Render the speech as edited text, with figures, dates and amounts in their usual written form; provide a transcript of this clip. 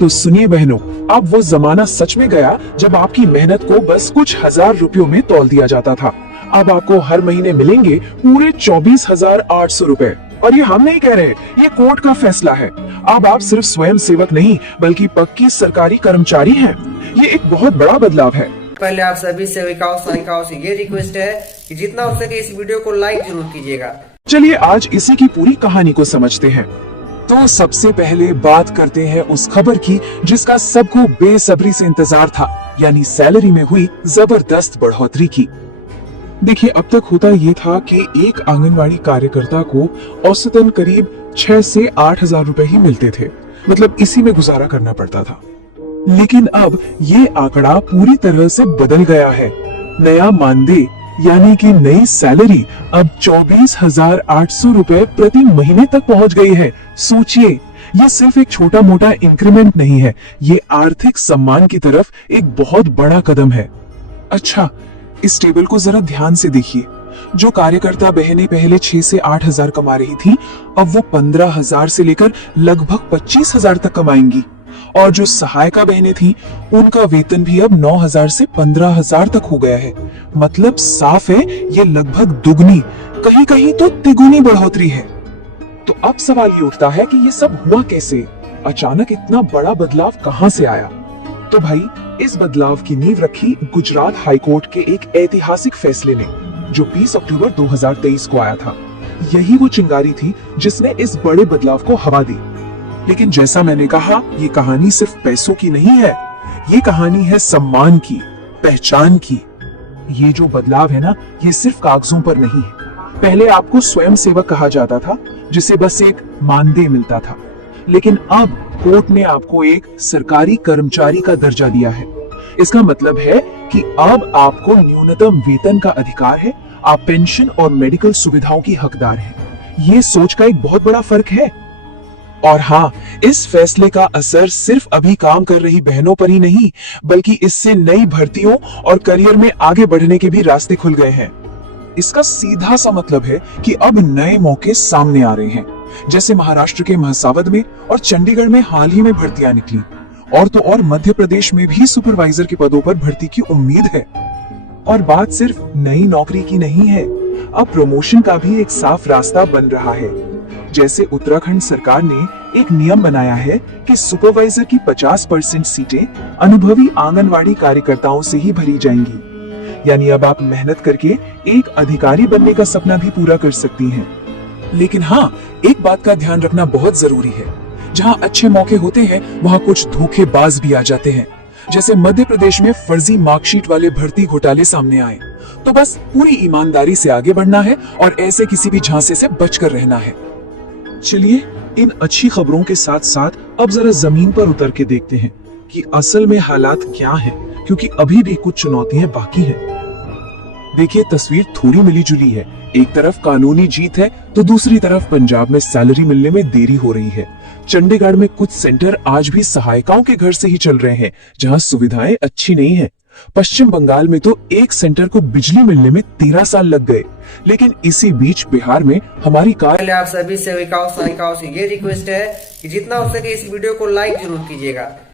तो सुनिए बहनों, अब वो जमाना सच में गया जब आपकी मेहनत को बस कुछ हजार रुपयों में तौल दिया जाता था। अब आपको हर महीने मिलेंगे पूरे 24,800 रुपए। और ये हम नहीं कह रहे, ये कोर्ट का फैसला है। अब आप सिर्फ स्वयं सेवक नहीं बल्कि पक्की सरकारी कर्मचारी हैं। ये एक बहुत बड़ा बदलाव है। पहले आप सभी सेविकाओं सहायिकाओं से ये रिक्वेस्ट है कि जितना हो सके इस वीडियो को लाइक जरूर कीजिएगा। चलिए आज इसी की पूरी कहानी को समझते हैं। तो सबसे पहले बात करते हैं उस खबर की जिसका सबको बेसब्री से इंतजार था, यानी सैलरी में हुई जबरदस्त बढ़ोतरी की। देखिए, अब तक होता ये था कि एक आंगनवाड़ी कार्यकर्ता को औसतन करीब 6 से 8 हजार रुपए ही मिलते थे, मतलब इसी में गुजारा करना पड़ता था। लेकिन अब ये आंकड़ा पूरी तरह से बदल गया है। नया मानदेय यानी कि नई सैलरी अब 24,800 रुपए प्रति महीने तक पहुंच गई है। सोचिए, ये सिर्फ एक छोटा मोटा इंक्रीमेंट नहीं है, ये आर्थिक सम्मान की तरफ एक बहुत बड़ा कदम है। अच्छा, इस टेबल को जरा ध्यान से देखिए। जो कार्यकर्ता बहनें पहले 6 से 8 हजार कमा रही थी, अब वो 15,000 से लेकर लगभग 25,000 तक कमाएंगी। और जो सहायिका बहनें थी, उनका वेतन भी अब 9,000 से 15,000 तक हो गया है। मतलब साफ है, ये लगभग दुगनी, कहीं कहीं तो तिगुनी बढ़ोतरी है। तो अब सवाल ये उठता है कि ये सब हुआ कैसे? अचानक इतना बड़ा बदलाव कहां से आया? तो भाई, इस बदलाव की नींव रखी गुजरात हाईकोर्ट के एक ऐतिहासिक फैसले ने, जो 20 अक्टूबर 2023 को आया था। यही वो चिंगारी थी जिसने इस बड़े बदलाव को हवा दी। लेकिन जैसा मैंने कहा, ये कहानी सिर्फ पैसों की नहीं है, ये कहानी है सम्मान की, पहचान की। ये जो बदलाव है ना, ये सिर्फ कागजों पर नहीं है। पहले आपको स्वयं सेवक कहा जाता था, जिसे बस एक मानदेय मिलता था। लेकिन अब कोर्ट ने आपको एक सरकारी कर्मचारी का दर्जा दिया है। इसका मतलब है कि अब आपको न्यूनतम वेतन का अधिकार है, आप पेंशन और मेडिकल सुविधाओं की हकदार हैं। ये सोच का एक बहुत बड़ा फर्क है। और हाँ, इस फैसले का असर सिर्फ अभी काम कर रही बहनों पर ही नहीं, बल्कि इससे नई भर्तियों और करियर में आगे बढ़ने के भी रास्ते खुल गए हैं। इसका सीधा सा मतलब है कि अब नए मौके सामने आ रहे हैं। जैसे महाराष्ट्र के महासावद में और चंडीगढ़ में हाल ही में भर्तियां निकली, और तो और मध्य प्रदेश में भी सुपरवाइजर के पदों पर भर्ती की उम्मीद है। और बात सिर्फ नई नौकरी की नहीं है, अब प्रमोशन का भी एक साफ रास्ता बन रहा है। जैसे उत्तराखंड सरकार ने एक नियम बनाया है कि सुपरवाइजर की 50% सीटें अनुभवी आंगनवाड़ी कार्यकर्ताओं से ही भरी जाएंगी। यानी अब आप मेहनत करके एक अधिकारी बनने का सपना भी पूरा कर सकती हैं। लेकिन हाँ, एक बात का ध्यान रखना बहुत जरूरी है। जहां अच्छे मौके होते हैं, वहां कुछ धोखेबाज भी आ जाते हैं। जैसे मध्य प्रदेश में फर्जी मार्कशीट वाले भर्ती घोटाले सामने आए, तो बस पूरी ईमानदारी से आगे बढ़ना है और ऐसे किसी भी झांसे से बचकर रहना है। चलिए, इन अच्छी खबरों के साथ साथ अब जरा जमीन पर उतर के देखते हैं कि असल में हालात क्या हैं, क्योंकि अभी भी कुछ चुनौतियां बाकी हैं। देखिए, तस्वीर थोड़ी मिली जुली है। एक तरफ कानूनी जीत है, तो दूसरी तरफ पंजाब में सैलरी मिलने में देरी हो रही है। चंडीगढ़ में कुछ सेंटर आज भी सहायिकाओं के घर से ही चल रहे हैं, जहां सुविधाएं अच्छी नहीं है। पश्चिम बंगाल में तो एक सेंटर को बिजली मिलने में 13 साल लग गए। लेकिन इसी बीच बिहार में हमारी पहले आप सभी सेविकाओं सहायिकाओं से ये रिक्वेस्ट है कि जितना हो सके इस वीडियो को लाइक जरूर कीजिएगा।